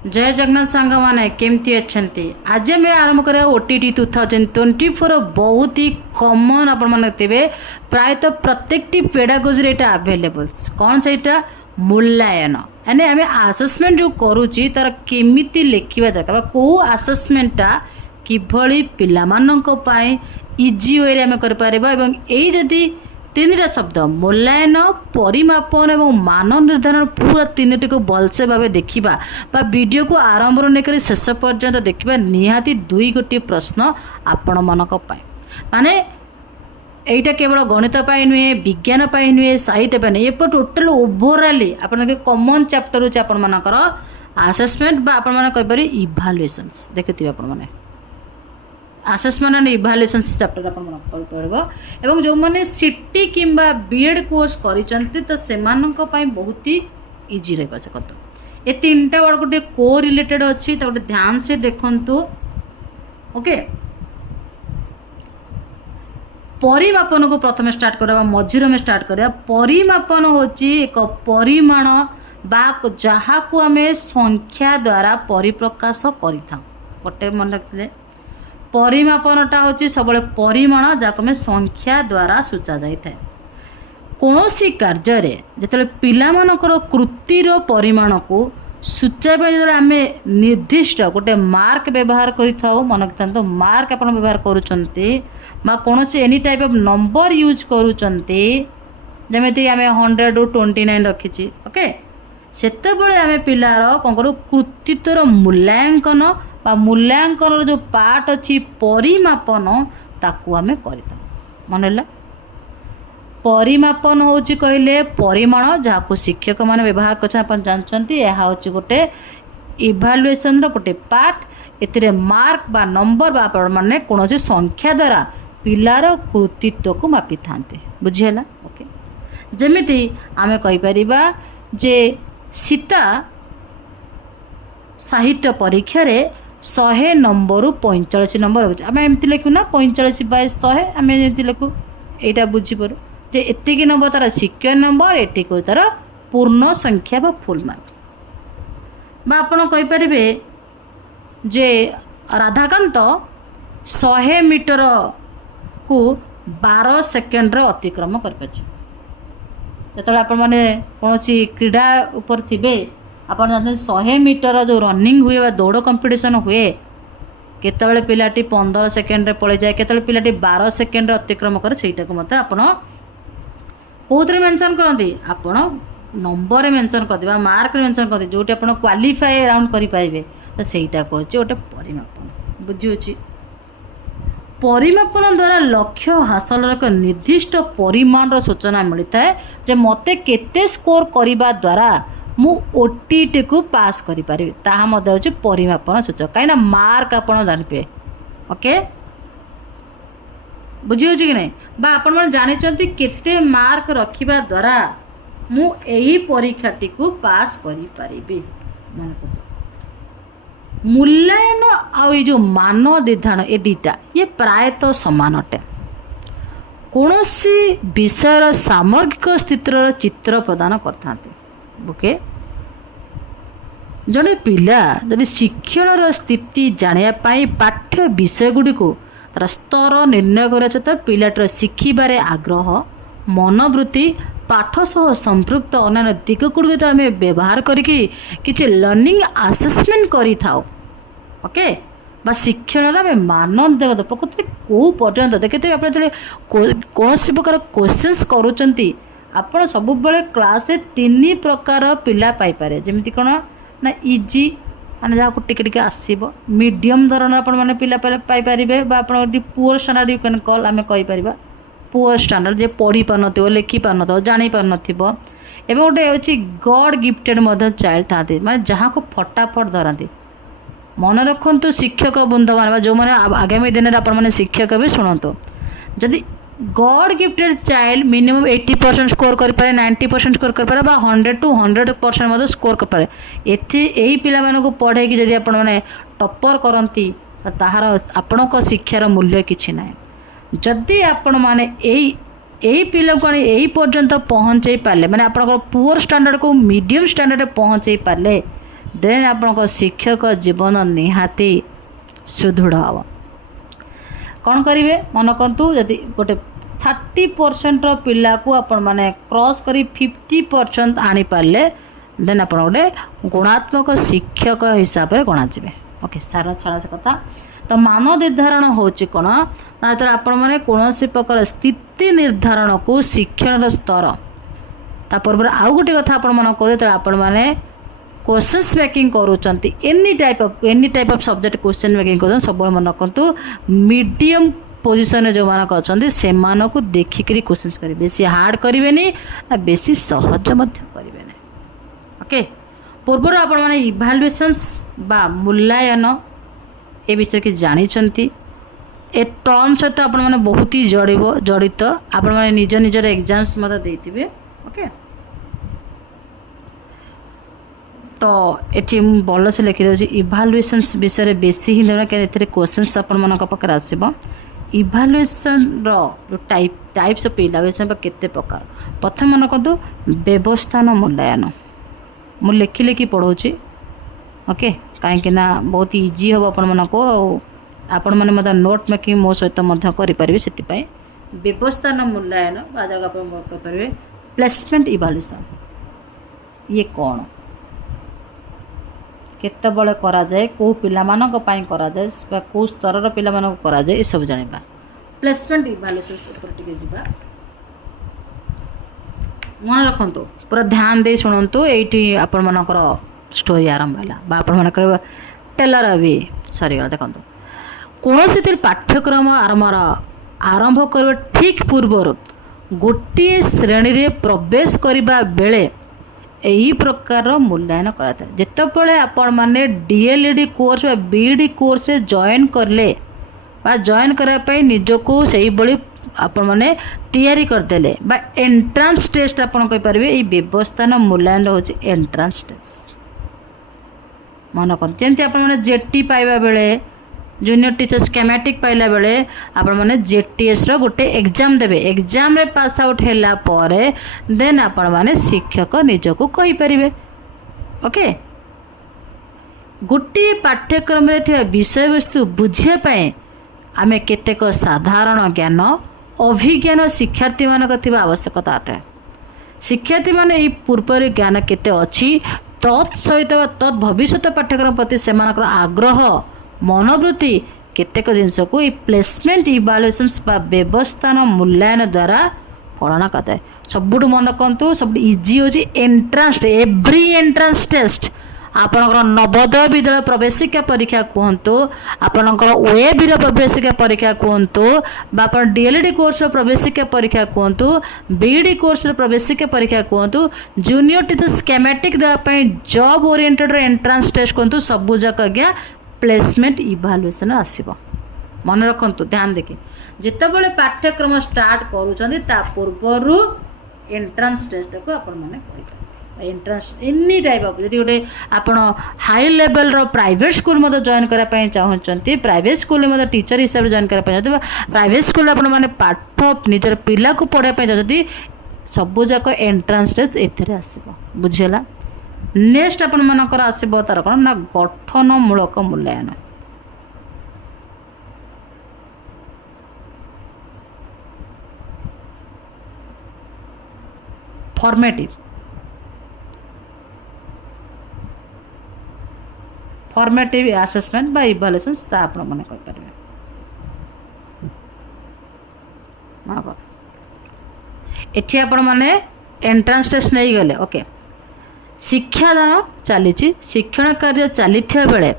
जय जगन्नाथ सांग मैंने केमती अच्छा आज आम आरंभ करा OTT 2024 बहुत ही कमन आपे प्रायतः प्रत्येक पेडागोजी यहाँ आवेलेबल कौन से मूल्यांकन यानी आम आसेसमेंट जो करुच्ची तार केमिति लिखा दरकार कौ आसेसमेंटा किभली पाई इजी वे आम करी तीनटा शब्द मूल्यांकन परिमापन और मान निर्धारण पूरा तीनटी को भलसे भाव देखा वीडियो को आरंभ लेकर शेष पर्यंत देखा निहाती दुई गोटे प्रश्न आपण मानक माने यहीटा केवल गणित नुहे विज्ञान नुहे साहित्य नहीं ये टोटाल ओभराली आप कमन चैप्टर होची आपण मानकर आसेसमेंट आपण माने कहि पारे इभालुएशंस देखिथिबे आपण माने आसेसमेंट एंड इभालुएशन चैप्टर आपण मन पड़ो एवं जो मैंने सिटी किंबा बीएड कोर्स करिसंती तो सेमानक पई बहुत ही इजी रहबा से कत ए तीनटा वर्ड गोटे को रिलेटेड अछि त गोटे ध्यान से देखंतु ओके परिमापन को प्रथम स्टार्ट करबा मझिर में स्टार्ट करबा परिमापन होची एक परिमाण बा जहा को हमें संख्या द्वारा परिप्रकाश करिथा गोटे मन रखले परिमापनटा हूँ सब परिमाण जहाँ आम संख्या द्वारा सूचा जाए कौन सी कार्य जो पिलामानकर कृतिर परिमाण को सूचाइबा जो आम निर्दिष्ट गोटे मार्क व्यवहार करें मन रखता मार्क आप व्यवहार कौन सी any type of number use करुँच आम 100 ରୁ 29 रखी ओके सेतबेले आम पिलार कौन करूँ कृतित्वर मूल्यांकन बा मूल्यांकन जो पार्ट अच्छी परिमापन ताकू आम करता मन परिमापन हूँ कहले परिमाण जहाँ को शिक्षक मैंने व्यवहार कर जानते यह हूँ गोटे इभालुएशन गोटे पार्ट ए मार्क बा नंबर बा माने कौन संख्या द्वारा पिलार कृतित्व को मापी था बुझीगला ओके जमीती आम कहीपर जे सीता साहित्य परीक्षा 100 नंबर 45 नंबर हो आम एमती लिखु ना 45/100 आम एमती लिखु यहाँ बुझीपर जे एतिकी नंबर तार सिक्योर नंबर एटी को तार पूर्ण संख्या बा फुल मार्क बा आपन कहीपर जे राधाकांत 100 मीटर को 12 सेकेंड अतिक्रम कर जो आप कौन क्रीड़ा उपर थे आप जानते 100 मीटर जो रनिंग हुए दौड़ कंपटीशन हुए केतबेले पिलाटी 15 सेकेंड रे पड़े जाए केतबेले पिलाटी 12 सेकेंड अतिक्रम करे सेटा को मत आपण कोथरे मेंशन करंती आपण नंबर मेंशन कर दिबा मार्क मेंशन कर दिबा जोटी आपण क्वालिफाई राउंड करि पाइबे तो सेटा को होचे ओटे परिमापन बुझी होची परिमापन द्वारा लक्ष्य हासिल एक निर्दिष्ट परिमाण सूचना मिलता है जे मते केते स्कोर करिबा द्वारा मु OTT को पास करि पारिबे ताहा मध्ये होची परिमापन सूचक काइना मार्क आपण जानिपे ओके बुझी होची कि नहीं बा आपण मन जानि चंती केते मार्क रखिबा द्वारा मु एही परीक्षाटी को पास करि पारिबे मन को मूल्यांकन आ जो मान निर्धारण ये दीटा ये प्रायतः समान अटे कौन सी विषय सामग्रिक स्थितिर चित्र प्रदान करता ओके जड़े पिला जदि शिक्षण स्थिति जानापी पाठ्य विषय गुड़ी को तार स्तर निर्णय कर पिलाटर शिखबार आग्रह मनोवृत्ति पाठ सह संपृक्त अन्य दिग गुड़ तो आम व्यवहार करके लर्निंग आसेसमेंट कर ओके बा शिक्षण आम मान देख प्रकृति कौ पर्यंत देखते आप कौन प्रकार क्वेश्चंस करुँच आपण सब क्लास 3 प्रकार पिला पाइपारे जमी कौन ना इजी माने जहाँ को टिके आसब मीडियम धरण आपने पिला पाइपारे poor standard you can call आम कहीपर पुअर स्टैंडर्ड जे पढ़ी पार न लिखि पार न जानी पार न एवं गोटे हूँ गॉड गिफ्टेड चाइल्ड था माने जहाँ को फटाफट धरती मन रखु शिक्षक बंधु मान जो मैंने आगामी दिन में आपने शिक्षक भी शुणु जदि God gifted child minimum 80% score करें 90% स्कोर करें 100 to 100% स्कोर करें यही पिला पढ़े कि जब आपने टॉपर करती ताहार आपण शिक्षार मूल्य किसी ना जदि आपण मैंने यही पिला को पर्यंत पहुँचे पारे मैंने आप पुअर स्टैंडर्ड को मीडियम स्टैंडर्ड पहुँचे पारे देन आपण शिक्षक जीवन निहाती सुदृढ़ हम। कौन करेंगे मन करतु जदि गोटे 30% पिला को आपण माने क्रॉस करी 50% आनी पारे देन आप गोटे गुणात्मक शिक्षक हिसाब से गणावे। ओके सारा छाड़ा से कथा तो मान निर्धारण होची कौन ना तो आपण माने कौन प्रकार स्थिति निर्धारण को शिक्षण स्तर तापर आउ गोटे कथा आपण मन कहे तो आपण माने क्वेश्चंस मेकिंग करूचंती any type of subject question making कर सब मन रखु मीडियम पोजिशन जो मानक अच्छा से देखिक क्वेश्चन करेंगे बेसी हार्ड करेंगे ना बेसी सहज करेंगे। ओके पूर्वर आपण माने इभालुएशंस बा मूल्यांकन ए विषय कि जानी ए टर्म सहित आपण माने बहुत ही जड़ित आपण माने निज निजर एग्जाम्स मत देथिबे। ओके तो ये भल से लिखी दूसरी इभालुएशंस विषय बेसी ही देना क्या क्वेश्चंस आपण मन पाखे आसब। इभालुएशन रो टाइप्स ऑफ इभालुएशन केते प्रकार प्रथम मन कहतु व्यवस्थान मूल्यांकन मु लिखी लिखी पढ़ाऊँगी। ओके कहीं बहुत इजी हम आपण मन को आपण मैंने मतलब नोट मेकिंग मो सहित करें से व्यवस्थान मूल्यांकन जगह करेंगे। प्लेसमेंट इभालुएशन ये कौन केतबले करा जाए को पिला मानक पई करा जाए को स्तर पिला मानक करा जाए ये सब जानिबा। प्लेसमेंट इभालुएशन ऊपर टिके जिबा मन रखंतु पूरा ध्यान दे शुणु ये आपण मानकर स्टोरी आरंभ है आपण मानकर टेलर भी सरीगला देखो कौन से पाठ्यक्रम आरंभ कर ठीक पूर्वर गोटे श्रेणी रे प्रवेश करने बेले यही प्रकार मूल्यांकन कराता है। जितेबाला आपण मैंने डीएलईडी कोर्स बा बीईडी कोर्स रे जॉइन करले बा जॉइन करने निजको से भाई आपण मैंने तैयारी करदेले बा एंट्रांस टेस्ट आपण कहि परिबे ए व्यवस्थान मूल्यांकन होची एंट्रांस टेस्ट मन कर जेमती आपण मैंने जेटी पाइबा बेले जूनियर टीचर स्केमेटिक पाइला बेले आपण मैंने जेटीएस रो गोटे एग्जाम देबे एग्जाम रे पास आउट हैला परे देन आपण मैंने शिक्षक निजको कहि परिबे। ओके गोटे पाठ्यक्रम रे थिबा विषय वस्तु बुझिया पाए आमे केतेक साधारण ज्ञान अभिज्ञान शिक्षार्थी मानक थिबा आवश्यकता अटे। शिक्षार्थी माने ई पूर्व ज्ञान केते अछि तत्सहित तत् भविष्यत पाठ्यक्रम प्रति सेमानकर आग्रह मनोवृत्ति केतेक जिनस को ये प्लेसमेंट इभालुएशंस बा व्यवस्थान मूल्यांकन द्वारा गणना करता है। सबुठ मन रखु सब इजी होची एंट्रांस एवरी एंट्रांस टेस्ट आपणकर नवोदय विद्यालय प्रवेशिका परीक्षा कहतु आपणकर ओएबी प्रवेशिका परीक्षा कहतु डीएलईडी कोर्स प्रवेशिका परीक्षा कहतु बीईडी कोर्स प्रवेशिका परीक्षा कहतु जूनियर टीचर स्केमेटिक देवाई जॉब ओरिएंटेड एंट्रांस टेस्ट कहतु सबू जाक आज्ञा प्लेसमेंट इभालुएशन आसब। मन रखु ध्यान देखिए जितेबाला पाठ्यक्रम स्टार्ट करूँ पूर्वर एंट्रांस टेस्ट को आपण मैंने एंट्रांस एनी टाइप ऑफ जदि गोटे आप हाई लेवल रो प्राइवेट स्कूल मत जॉइन करने चाहते प्राइवेट स्कूल में टीचर हिसाब से जॉइन करने प्राइवेट स्कूल आप पाठ निजर पिला को पढ़ाई चाहते सबू जाक एंट्रांस टेस्ट एथे आसब बुझीगला। नेक्स्ट आपण मानकर आसब तार कौन ना गठनमूलक मूल्यांकन फॉर्मेटिव असेसमेंट बा इभालुएशंस ता आपण माने कर परिबे। माको एठी आपण माने एंट्रांस टेस्ट नहीं गले। ओके शिक्षादान चली शिक्षण कार्य चली बेले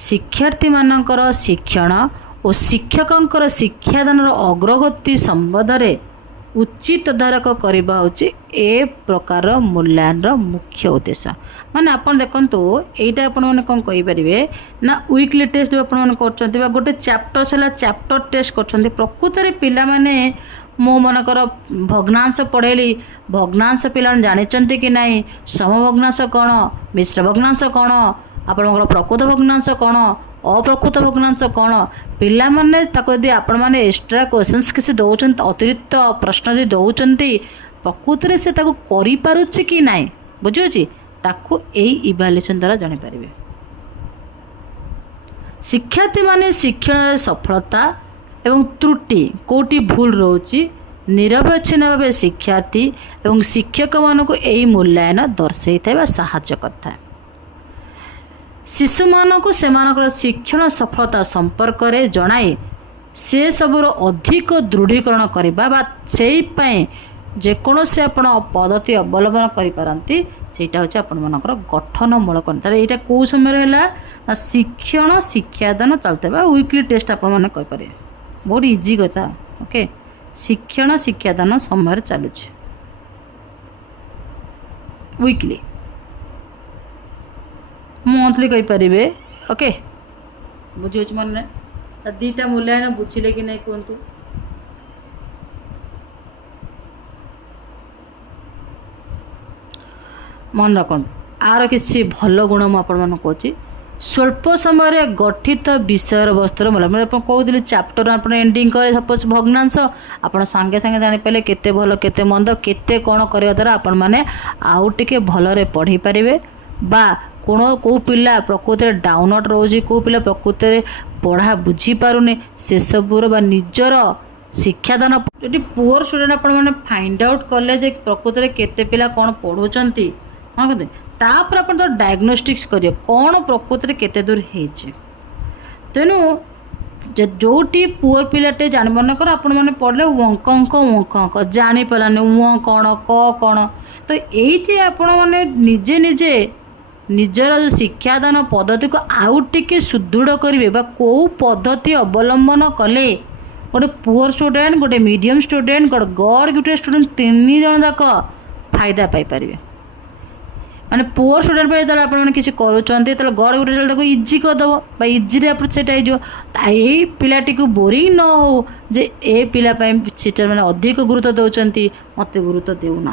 शिक्षार्थी मानकर शिक्षण और शिक्षकों शिक्षादान अग्रगति संबंध में उचित तदारक करवा हूँ ए प्रकार मूल्यांकन मुख्य उद्देश्य। माने आपन देखंतु एटा आपन माने कोन कहि परिबे ना वीकली टेस्ट आपन माने करछन्ती बा गोटे चैप्टर छला चैप्टर टेस्ट करछन्ती प्रकृत रे पिला माने मो मनकर भग्नांश पढ़ेली भग्नांश पिला जानिचंती कि नहीं समभग्नांश कौन मिश्र भग्नांश कौन आपन प्रकृत भग्नांश कौन अप्रकृत भग्नांश कौन पिला माने ताको यदि आपण माने एक्स्ट्रा क्वेश्चंस किसी दौरान अतिरिक्त प्रश्न यदि दौरान प्रकृत रे से ताको करि पारुछि कि नहीं बुझुछि ताकू एई इभाल्युएसन द्वारा जानी पारिबे। शिक्षार्थी माने शिक्षण सफलता एवं त्रुटि कोटी भूल रोची निरवच्छिन्न भाव शिक्षार्थी एवं शिक्षक मानक यही मूल्यांकन दर्शाई था साहाय्य करता है। शिशु मानक से शिक्षण सफलता संपर्क में जनाए से सबुर अधिक दृढ़ीकरण करने से जेकोसी आपण पद्धति अवलंबन करिपारंती सेटा होचे आपण मानकर गठनमूलक। ताले एटा को समय रहला शिक्षण शिक्षादान चलते वीकली टेस्ट आपण माने कहि पारे बहुत इजी कथा। ओके शिक्षण शिक्षादान समय चलुचे वीकली मंथली कहि परिबे। ओके बुझियो मन दीटा मूल्यांकन बुझिले कि नहीं कहतु। मन रख आर किसी भल गुण मुझे कौच स्वल्प समय गठित विषय वस्तुर मूल्य मैं कहते चैप्टर आप एंडिंग करे सपोज भग्नांश आप सांगे सांगे जानीपारे केते भल केते मंद केते कौन करने द्वारा आपण मैंने आउ टे भलरे पढ़ी पारे बा कौ पिला प्रकृति डाउनट रोज कौ पिला प्रकृति पढ़ा बुझी पारुने से सबूर बा निजर शिक्षादान जो पुअर स्टूडेंट आप फाइंड आउट कले जे प्रकृति केते पिला कौन पढ़ुचंती हाँ कहते तापर आप डायग्नोस्टिक्स करिए कौन प्रकृति केते दूर है। तेणु जोटी पुअर पिलाटे जान मनकर आपण मैंने पढ़ले वंक अंक वंक अंक जापारानी व कौन क कौन तो ये आपण मैंने निजे निजे निजर जो शिक्षादान पद्धति को आउ टिके सुदृढ़ करेंगे कौ पद्धति अवलंबन कले गोटे पुअर स्टूडेंट गोटे मीडियम स्टूडेंट गोटे गड गिफ्टेड स्टूडेंट तीन जन जाक फायदा पाइपर माने पुअर स्टूडेंट पे जो आप किसी करुँच गड गिफ्टेड इजी करदेव इजी अप्रोच से यही पिलाटी को बोरिंग न हो जे ए पिला टीचर मैंने अधिक गुरुत्व दौरान मत गुरुत्व देना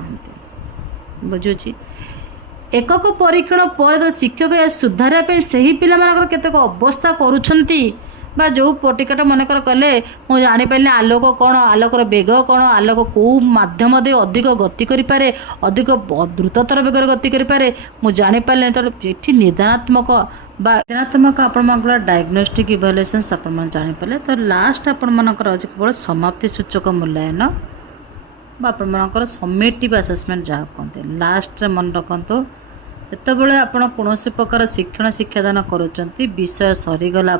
बुझुची। एकक परीक्षण पर शिक्षक या सुधार से ही पिला मानकर केतेक अवस्था करुछंती बा जो पटिकाटा मनकर कले मु जानी पाइले आलोक कौन आलोकर बेग कौन आलोक कौ माध्यम दे अधिक गति करें अधिक द्रुततर बेगर गति करें मु जानी पाइले तो ये निदानात्मक निदानात्मक आपर डायग्नोस्टिक इभाल्युएशन आप जानी पारे तो लास्ट आपर केवल समाप्ति सूचक मूल्यांकन आपर समेटिव असेसमेंट जहाँ कहते लास्ट मन रखु जितेबाला आपड़ कौन प्रकार शिक्षण शिक्षादान करुँच विषय सरीगला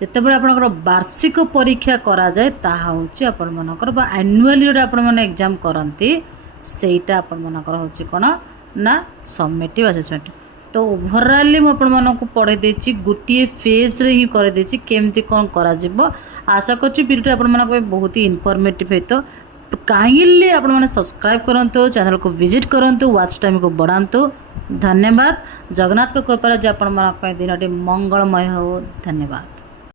जितेबाला आपणकर वार्षिक परीक्षा करा जाए ताहा होची आपण मनकर बा एनुअली जोटा आपण माने एग्जाम करंती सेटा आपण मनकर होची कोन ना समेटिव असेसमेंट। तो ओवरऑली मु आपण मानको पढ़े देछि गोटे फेज रे ही कर देछि केमती कोन करा जिवो आशा करछि वीडियो आपण मानको बहुत ही इनफॉर्मेटिव है। तो काइंडली आपण माने सब्सक्राइब करंतु चैनल को विजिट करंतु वॉच टाइम को बढ़ांतु। धन्यवाद। जगन्नाथ को कृपा जे आपण मानक दिन मंगलमय हो। धन्यवाद।